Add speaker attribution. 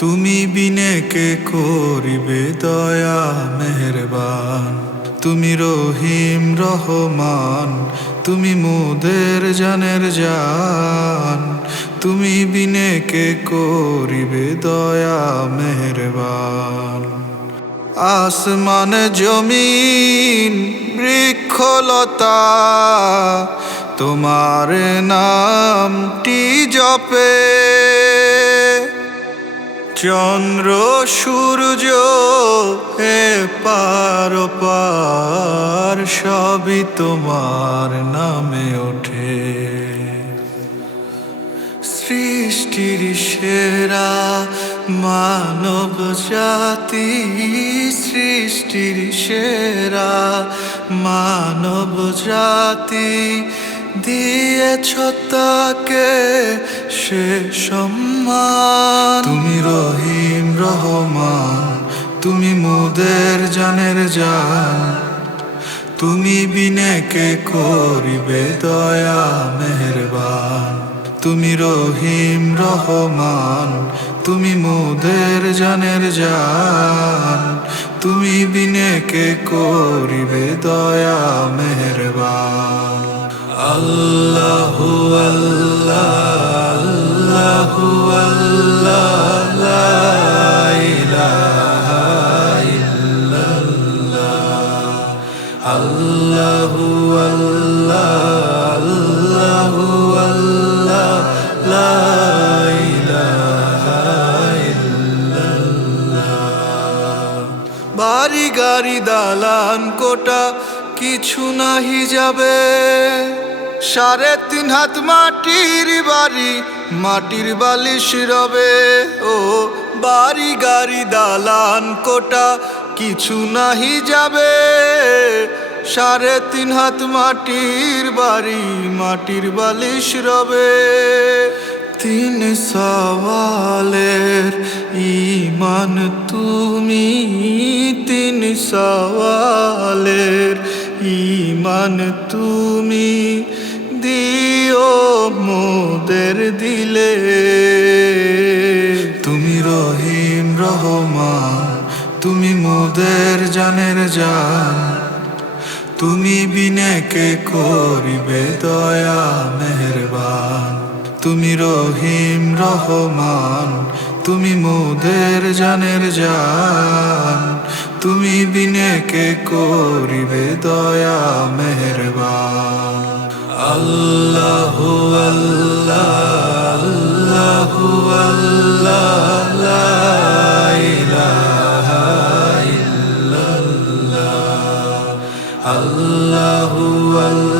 Speaker 1: তুমি বিনে কে করিবে দয়া মেহরবান তুমি রহিম রহমান তুমি মোদের জানের জান তুমি বিনে কে করিবে দয়া মেহরবান আসমান জমিন বৃক্ষলতা তোমার নামটি জপে চন্দ্র সূর্য এ পার পার সবই তোমার নামে ওঠে সৃষ্টির সেরা মানব জাতি সৃষ্টির সেরা মানব জাতি দিয়েছ তাকে সে সম্মান তুমি রহিম রহমান তুমি মোদের জানের জান তুমি বিনে কে করিবে দয়া মেহরবান তুমি রহিম রহমান তুমি মোদের জানের জান তুমি বিনে কে করিবে দয়া মেহরবান
Speaker 2: আল্লাহ আল্লাহ আল্লাহ আল্লাহ আল্লাহ
Speaker 1: বাড়ি গাড়ি দালান কোটা কিছু নাহি যাবে সাড়ে তিন হাত মাটির বাড়ি মাটির বালিশ রবে ও বাড়ি গাড়ি দালান কোটা কিছু নাহি যাবে সাড়ে তিন হাত মাটির বাড়ি মাটির বালিশ রবে তিন সওয়ালের ইমান তুমি তিন সওয়ালের ইমান তুমি দিও মোদের দিলে তুমি রহিম রহমান তুমি মোদের জানের জান তুমি বিনে কে করিবে দয়া মেহরবান তুমি রহিম রহমান তুমি মোদের জানের জান তুমি বিনে কে করিবে দয়া মেহরবা
Speaker 2: আল্লাহ আল্লাহ আল্লাহ আল্লাহ আল্লাহ